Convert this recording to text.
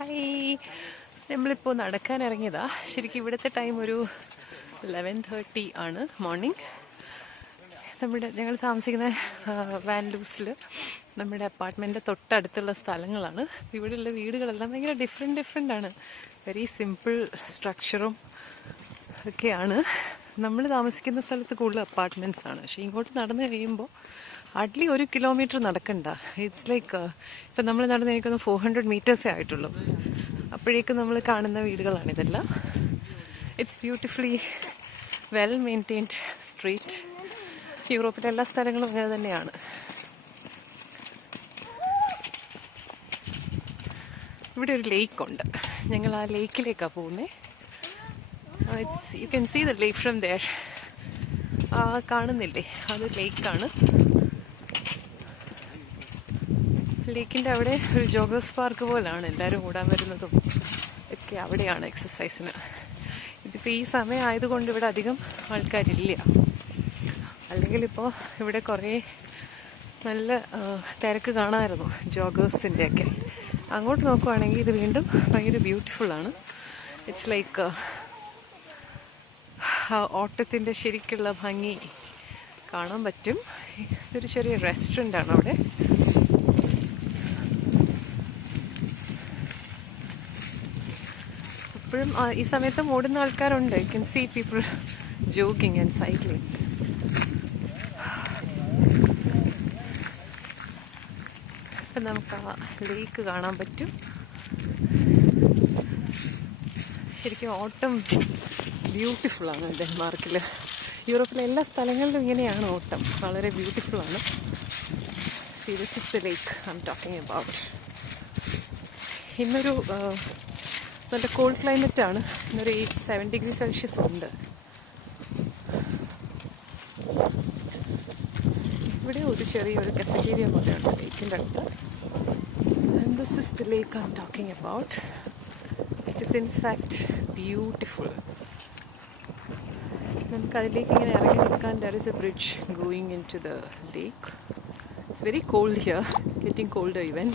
Hi, നമ്മളിപ്പോൾ നടക്കാൻ ഇറങ്ങിയതാ. ശരിക്കും ഇവിടുത്തെ ടൈം ഒരു 11:30 ആണ് മോർണിംഗ്. ഞങ്ങൾ താമസിക്കുന്ന വാൻലൂസിൽ നമ്മുടെ അപ്പാർട്ട്മെൻറ്റിൻ്റെ തൊട്ടടുത്തുള്ള സ്ഥലങ്ങളാണ്. ഇവിടെയുള്ള വീടുകളെല്ലാം ഭയങ്കര ഡിഫറെൻ്റ് ആണ്. വെരി സിമ്പിൾ സ്ട്രക്ചറും ഒക്കെയാണ്. നമ്മൾ താമസിക്കുന്ന സ്ഥലത്ത് കൂടുതൽ അപ്പാർട്ട്മെൻറ്റ്സ് ആണ്. പക്ഷേ ഇങ്ങോട്ട് നടന്നു കഴിയുമ്പോൾ ഹാർഡ്ലി 1 കിലോമീറ്റർ നടക്കണ്ട. ഇറ്റ്സ് ലൈക്ക് ഇപ്പം നമ്മൾ നടന്ന് എനിക്കൊന്ന് 400 മീറ്റേഴ്സേ ആയിട്ടുള്ളൂ. അപ്പോഴേക്കും നമ്മൾ കാണുന്ന വീടുകളാണിതെല്ലാം. It's beautifully well maintained street. യൂറോപ്പിലെ എല്ലാ സ്ഥലങ്ങളും അങ്ങനെ തന്നെയാണ്. ഇവിടെ ഒരു ലേക്കുണ്ട്. ഞങ്ങൾ ആ ലേക്കിലേക്കാണ് പോകുന്നത്. You can see the lake from there. ആ കാണുന്നില്ലേ, അത് ലേക്കാണ്. ലേക്കിൻ്റെ അവിടെ ഒരു ജോഗേഴ്സ് പാർക്ക് പോലാണ്. എല്ലാവരും ഓടാൻ വരുന്നതും ഒക്കെ അവിടെയാണ് എക്സസൈസിന്. ഇതിപ്പോൾ ഈ സമയം ആയതുകൊണ്ട് ഇവിടെ അധികം ആൾക്കാരില്ല. അല്ലെങ്കിൽ ഇപ്പോൾ ഇവിടെ കുറേ നല്ല തിരക്ക് കാണാമായിരുന്നു ജോഗേഴ്സിൻ്റെ ഒക്കെ. അങ്ങോട്ട് നോക്കുവാണെങ്കിൽ ഇത് വീണ്ടും ഭയങ്കര ബ്യൂട്ടിഫുള്ളാണ്. ഇറ്റ്സ് ലൈക്ക് ഓട്ടത്തിൻ്റെ ശരിക്കുള്ള ഭംഗി കാണാൻ പറ്റും. ഇതൊരു ചെറിയ റെസ്റ്റോറൻ്റാണ് അവിടെ. ഇപ്പോഴും ഈ സമയത്തും ഓടുന്ന ആൾക്കാരുണ്ട്. You can see people jogging and cycling. അപ്പം നമുക്ക് ആ ലേക്ക് കാണാൻ പറ്റും. ശരിക്കും ഓട്ടം ബ്യൂട്ടിഫുള്ളാണ് ഡെൻമാർക്കിൽ. യൂറോപ്പിലെ എല്ലാ സ്ഥലങ്ങളിലും ഇങ്ങനെയാണ് ഓട്ടം. വളരെ ബ്യൂട്ടിഫുള്ളാണ്. See this is the lake I M talking about. ഇന്നൊരു നല്ല കോൾഡ് ക്ലൈമറ്റാണ്. ഇന്നൊരു 7 ഡിഗ്രി സെൽഷ്യസ് ഉണ്ട്. ഇവിടെ ഒരു ചെറിയൊരു കഫറ്റീരിയ പോലെയുണ്ട് ലേക്കിൻ്റെ അടുത്ത്. And this is the lake I M talking about. It is in fact beautiful. നമുക്കതിലേക്ക് ഇങ്ങനെ ഇറങ്ങി നിൽക്കാൻ there is a bridge going in to the lake. It's very cold here, getting colder even.